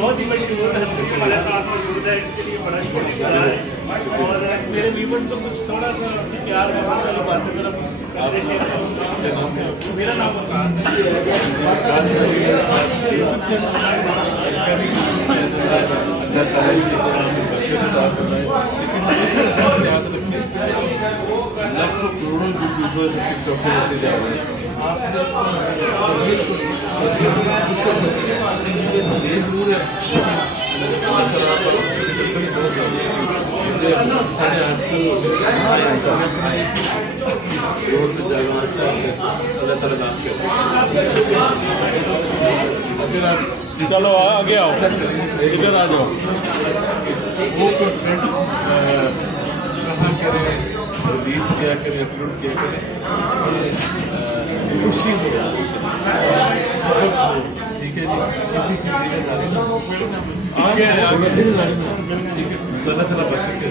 बहुत ही मशहूर हस्ती हमारे साथ मौजूद है, इसके लिए बड़ा शुक्रिया है। और मेरे व्यूवर्स को कुछ थोड़ा सा प्यार मोहब्बत वाली बातें जरा मेरा नाम आकाश लाखों करोड़ों यूट्यूबर्स टिकटॉकर होते जा रहे हैं। चलो आगे आओ, इधर आ जाओ। वो कंटेंट कहाँ करें, रिलीज किया करें, अपलोड किया करें, खुशी हो, ठीक है जी। किसी की आगे आगे ठीक है, तरह तरह बच्चे